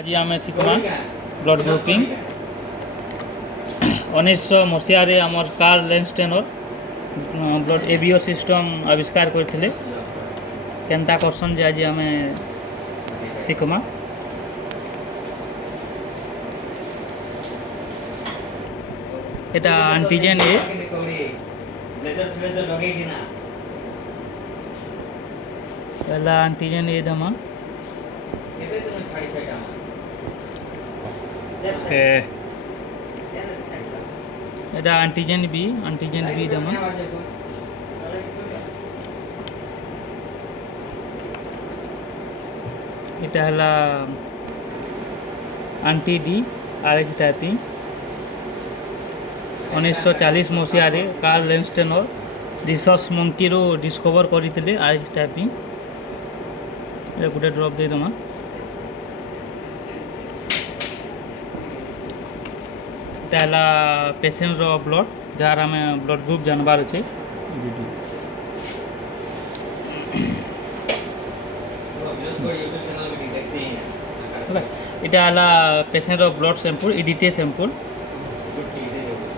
ଆଜି ଆମେ ଶିଖମା blood grouping. 1900 ମସିହାରେ ଆମର କାର୍ଲ ଲେନ୍ସଟେନର ବ୍ଲଡ୍ ଏବିଓ ସିଷ୍ଟମ୍ ଆବିଷ୍କାର କରିଥିଲେ। କେନ୍ତା କରସନ୍ ଯେ ଆଜି ଆମେ ଶିଖମା। এটা আন্টিজেন এ पहला एंटीजन ए दमा এটা एंटीजन बी दमा এটা হলা आंटी डी आरएच टाइपिंग 1940 मसीहारे कार्ल ଲେନ୍ସଟେନର ରିସସ୍ ମଙ୍କିରୁ ଡିସ୍କଭର କରିଥିଲେ ଆରଏଚ୍ ଟାଇପିଂ। ଗୋଟେ ଡ୍ରପ୍ ଦେଇଦେମା। এটা ହେଲା ପେସେଣ୍ଟର ବ୍ଲଡ୍, ଯାହାର ଆମେ ବ୍ଲଡ୍ ଗ୍ରୁପ୍ ଜାଣିବାର ଅଛି। এটা ହେଲା ପେସେଣ୍ଟର ବ୍ଲଡ୍ ସାମ୍ପୁଲ୍, ଇଡିଟି ସାମ୍ପୁଲ୍।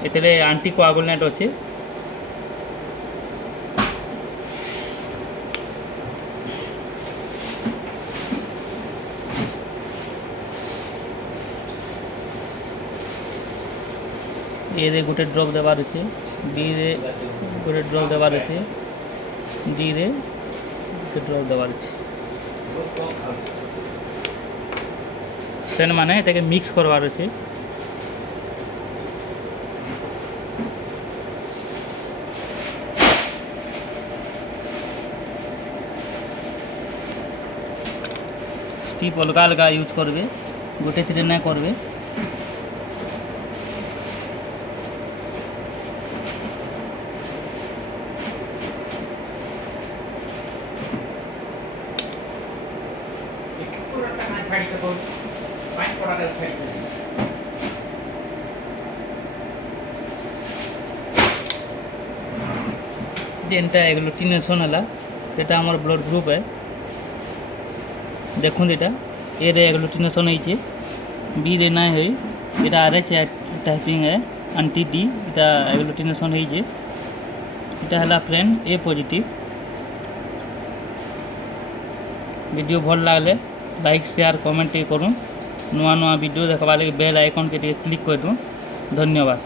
ଏଥିରେ ଆଣ୍ଟି କୋଆଗୁଲାଣ୍ଟ ଅଛି। ए गोटे ड्रप देवार अच्छे, बी रे गोटे ड्रप देवार अच्छे, डी रे गोटे ड्रप देवार अच्छे। सेन माने एटाके मिक्स करवार अच्छे। स्टिप अलग अलग यूज करबे, गोटे थी ना करबे। जेनटा एग्लूटिनेशन है, ये आम ब्लड ग्रुप है। देखुन ये ए रे एग्लूटिनेशन होइए, बी रे ना है, ये आरएच टाइपिंग है, आंटी डी इटा एग्लूटिनेशन होइए। इटा है फ्रेंड ए पॉजिटिव। वीडियो भल लगले लाइक शेयर कमेंट करूँ। नुआ नुआ वीडियो देखा लगे बेल आइकन के क्लिक कर दूँ। धन्यवाद।